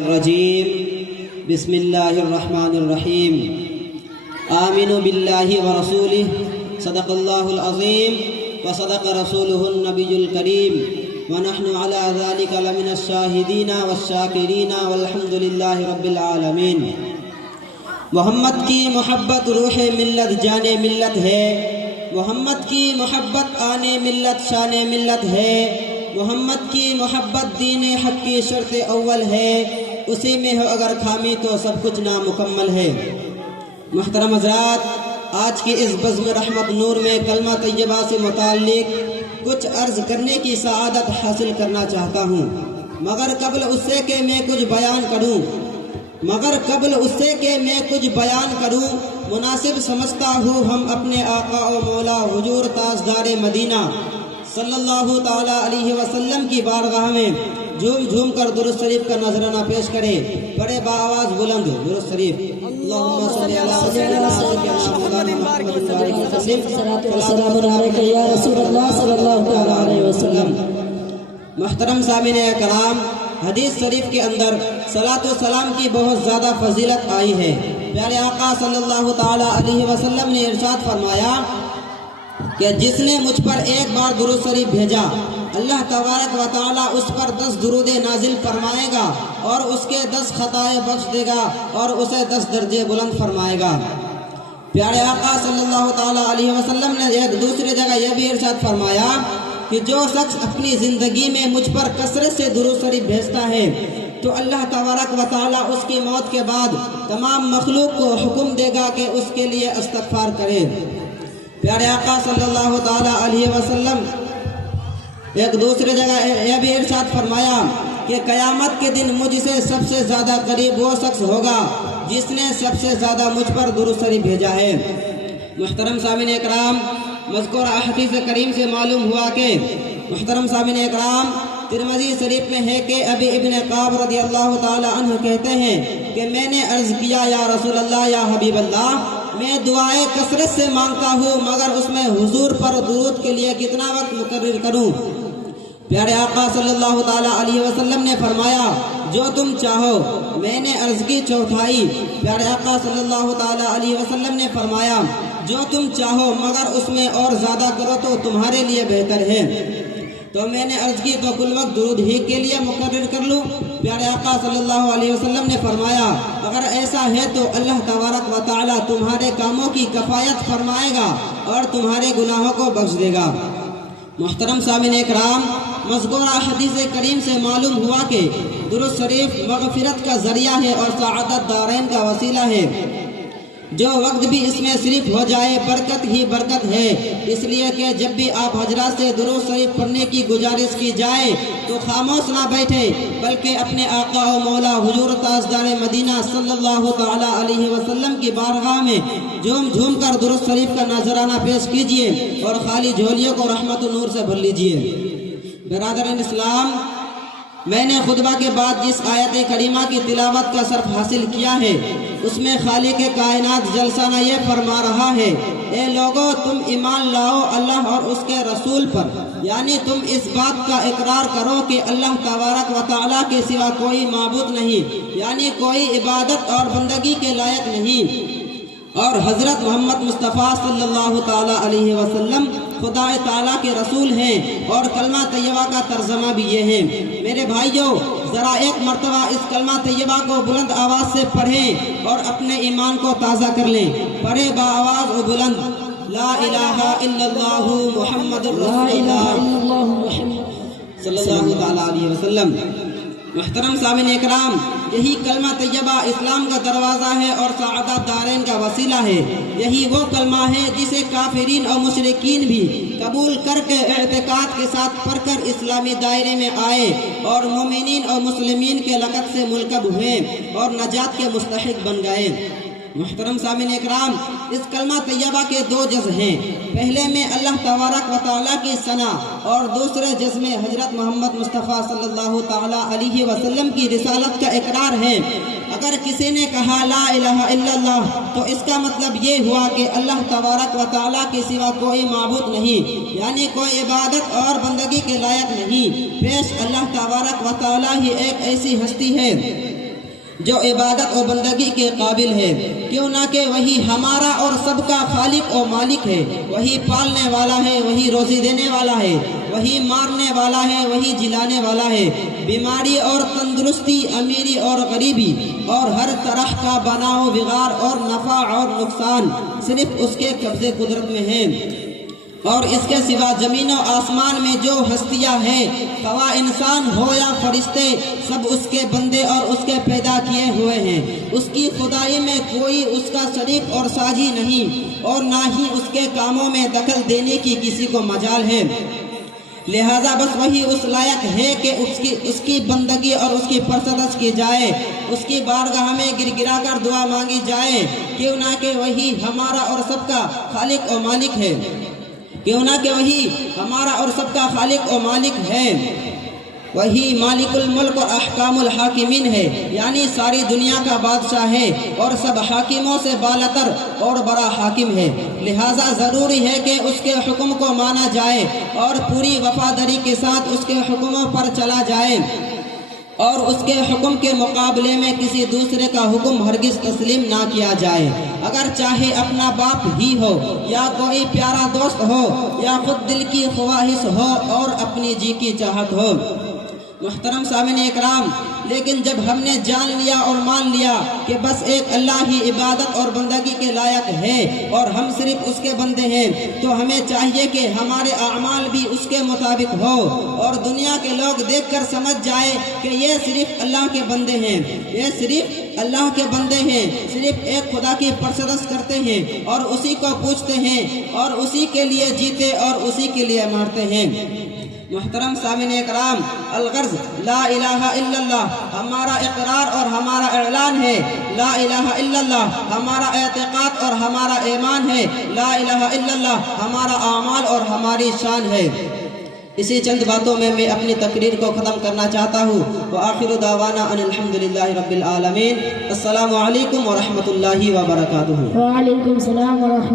الرجيم بسم الله الرحمن الرحيم آمنوا بالله ورسوله صدق الله العظيم وصدق رسوله النبي الكريم ونحن على ذلك لمن الشاهدين والشاكرين والحمد لله رب العالمين۔ محمد کی محبت روح ملت جان ملت ہے، محمد کی محبت آن ملت شان ملت ہے، محمد کی محبت دین حق کی شرط اول ہے، اسی میں ہو اگر خامی تو سب کچھ نامکمل ہے۔ محترم حضرات، آج کی اس بزم رحمت نور میں کلمہ طیبہ سے متعلق کچھ عرض کرنے کی سعادت حاصل کرنا چاہتا ہوں، مگر قبل اس سے کہ میں کچھ بیان کروں مناسب سمجھتا ہوں ہم اپنے آقا و مولا حضور تاجدار مدینہ صلی اللہ تعالی علیہ وسلم کی بارگاہ میں جھوم جھوم کر درود شریف کا نذرانہ پیش کریں۔ بڑے باآواز بلند درود شریف۔ اللہم صلی علی سیدنا محمد السلام علیکم یا رسول اللہ صلی اللہ تعالی علیہ وسلم۔ محترم سامعین کرام، حدیث شریف کے اندر صلاۃ و سلام کی بہت زیادہ فضیلت آئی ہے۔ پیارے آقا صلی اللہ تعالی علیہ وسلم نے ارشاد فرمایا کہ جس نے مجھ پر ایک بار درود شریف بھیجا، اللہ تبارک و تعالی اس پر 10 درود نازل فرمائے گا اور اس کے 10 خطائیں بخش دے گا اور اسے 10 درجے بلند فرمائے گا۔ پیارے آقا صلی اللہ تعالی علیہ وسلم نے ایک دوسری جگہ یہ بھی ارشاد فرمایا کہ جو شخص اپنی زندگی میں مجھ پر کثرت سے درود شریف بھیجتا ہے تو اللہ تبارک و تعالی اس کی موت کے بعد تمام مخلوق کو حکم دے گا کہ اس کے لیے استغفار کرے۔ پیارے آقا صلی اللہ تعالی علیہ وسلم ایک دوسری جگہ یہ بھی ارشاد فرمایا کہ قیامت کے دن مجھ سے سب سے زیادہ قریب وہ شخص ہوگا جس نے سب سے زیادہ مجھ پر درود شریف بھیجا ہے۔ محترم سامعین اکرام، مذکور حدیث کریم سے معلوم ہوا کہ ترمذی شریف میں ہے کہ ابی ابن قعب رضی اللہ تعالی عنہ کہتے ہیں کہ میں نے عرض کیا یا رسول اللہ یا حبیب اللہ، میں دعائیں کثرت سے مانگتا ہوں مگر اس میں حضور پر درود کے لیے کتنا وقت مقرر کروں؟ پیارے آقا صلی اللہ تعالی علیہ وسلم نے فرمایا جو تم چاہو۔ میں نے عرض کی چوتھائی۔ پیارے آقا صلی اللہ تعالی علیہ وسلم نے فرمایا جو تم چاہو مگر اس میں اور زیادہ کرو تو تمہارے لیے بہتر ہے۔ تو میں نے عرض کی تو کل وقت درود ہی کے لیے مقرر کر لوں؟ پیارے آقا صلی اللہ علیہ وسلم نے فرمایا اگر ایسا ہے تو اللہ تبارک و تعالی تمہارے کاموں کی کفایت فرمائے گا اور تمہارے گناہوں کو بخش دے گا۔ محترم سامعین اکرام، مذکورہ حدیث کریم سے معلوم ہوا کہ درود شریف مغفرت کا ذریعہ ہے اور سعادت دارین کا وسیلہ ہے۔ جو وقت بھی اس میں صرف ہو جائے برکت ہی برکت ہے، اس لیے کہ جب بھی آپ حضرات سے درود شریف پڑھنے کی گزارش کی جائے تو خاموش نہ بیٹھے بلکہ اپنے آقا و مولا حضور تاجدار مدینہ صلی اللہ تعالی علیہ وسلم کی بارگاہ میں جھوم جھوم کر درود شریف کا نذرانہ پیش کیجئے اور خالی جھولیوں کو رحمت و نور سے بھر لیجئے۔ برادران اسلام، میں نے خطبہ کے بعد جس آیت کریمہ کی تلاوت کا شرف حاصل کیا ہے اس میں خالق کائنات جلسانہ یہ فرما رہا ہے اے لوگو تم ایمان لاؤ اللہ اور اس کے رسول پر، یعنی تم اس بات کا اقرار کرو کہ اللہ تبارک و تعالیٰ کے سوا کوئی معبود نہیں، یعنی کوئی عبادت اور بندگی کے لائق نہیں، اور حضرت محمد مصطفیٰ صلی اللہ تعالی علیہ وسلم خدا تعالیٰ کے رسول ہیں، اور کلمہ طیبہ کا ترجمہ بھی یہ ہے۔ میرے بھائیوں، ذرا ایک مرتبہ اس کلمہ طیبہ کو بلند آواز سے پڑھیں اور اپنے ایمان کو تازہ کر لیں۔ پڑھے باآواز و بلند لا الہ الا اللہ محمد رسول اللہ صلی اللہ تعالی علیہ وسلم۔ محترم سامعین اکرام، یہی کلمہ طیبہ اسلام کا دروازہ ہے اور سعادت دارین کا وسیلہ ہے۔ یہی وہ کلمہ ہے جسے کافرین اور مشرکین بھی قبول کر کے اعتقاد کے ساتھ پڑھ کر اسلامی دائرے میں آئے اور مومنین اور مسلمین کے لقب سے ملقب ہوئے اور نجات کے مستحق بن گئے۔ محترم سامعین اکرام، اس کلمہ طیبہ کے 2 جز ہیں۔ پہلے میں اللہ تبارک و تعالیٰ کی ثنا اور دوسرے جز میں حضرت محمد مصطفیٰ صلی اللہ تعالی علیہ وسلم کی رسالت کا اقرار ہے۔ اگر کسی نے کہا لا الہ الا اللہ تو اس کا مطلب یہ ہوا کہ اللہ تبارک و تعالیٰ کے سوا کوئی معبود نہیں، یعنی کوئی عبادت اور بندگی کے لائق نہیں، پیش اللہ تبارک و تعالیٰ ہی ایک ایسی ہستی ہے جو عبادت و بندگی کے قابل ہے، کیوں نہ کہ وہی ہمارا اور سب کا خالق و مالک ہے، وہی پالنے والا ہے، وہی روزی دینے والا ہے، وہی مارنے والا ہے، وہی جلانے والا ہے۔ بیماری اور تندرستی، امیری اور غریبی اور ہر طرح کا بناؤ بگاڑ اور نفع اور نقصان صرف اس کے قبضے قدرت میں ہے، اور اس کے سوا زمین و آسمان میں جو ہستیاں ہیں، خواہ انسان ہو یا فرشتے، سب اس کے بندے اور اس کے پیدا کیے ہوئے ہیں۔ اس کی خدائی میں کوئی اس کا شریک اور ساجی نہیں، اور نہ ہی اس کے کاموں میں دخل دینے کی کسی کو مجال ہے۔ لہذا بس وہی اس لائق ہے کہ اس کی بندگی اور اس کی پرستش کی جائے، اس کی بارگاہ میں گر گرا کر دعا مانگی جائے، کیوں نہ کہ وہی ہمارا اور سب کا خالق و مالک ہے، کیوں نہ کہ وہی ہمارا اور سب کا خالق و مالک ہے، وہی مالک الملک اور احکام الحاکمین ہے، یعنی ساری دنیا کا بادشاہ ہے اور سب حاکموں سے بالاتر اور بڑا حاکم ہے۔ لہٰذا ضروری ہے کہ اس کے حکم کو مانا جائے اور پوری وفاداری کے ساتھ اس کے حکموں پر چلا جائے، اور اس کے حکم کے مقابلے میں کسی دوسرے کا حکم ہرگز تسلیم نہ کیا جائے، اگر چاہے اپنا باپ ہی ہو یا کوئی پیارا دوست ہو یا خود دل کی خواہش ہو اور اپنی جی کی چاہت ہو۔ محترم سامعین اکرام، لیکن جب ہم نے جان لیا اور مان لیا کہ بس ایک اللہ ہی عبادت اور بندگی کے لائق ہے اور ہم صرف اس کے بندے ہیں، تو ہمیں چاہیے کہ ہمارے اعمال بھی اس کے مطابق ہو، اور دنیا کے لوگ دیکھ کر سمجھ جائے کہ یہ صرف اللہ کے بندے ہیں، یہ صرف اللہ کے بندے ہیں، صرف ایک خدا کی پرستش کرتے ہیں اور اسی کو پوچھتے ہیں اور اسی کے لیے جیتے اور اسی کے لیے مرتے ہیں۔ محترم سامعین اکرام، الغرض لا الہ الا اللہ ہمارا اقرار اور ہمارا اعلان ہے، لا الہ الا اللہ ہمارا اعتقاد اور ہمارا ایمان ہے، لا الہ الا اللہ ہمارا اعمال اور ہماری شان ہے۔ اسی چند باتوں میں میں اپنی تقریر کو ختم کرنا چاہتا ہوں۔ وآخر دعوانا ان الحمدللہ رب العالمین۔ السلام علیکم ورحمۃ اللہ وبرکاتہ۔ وعلیکم السلام ورحمۃ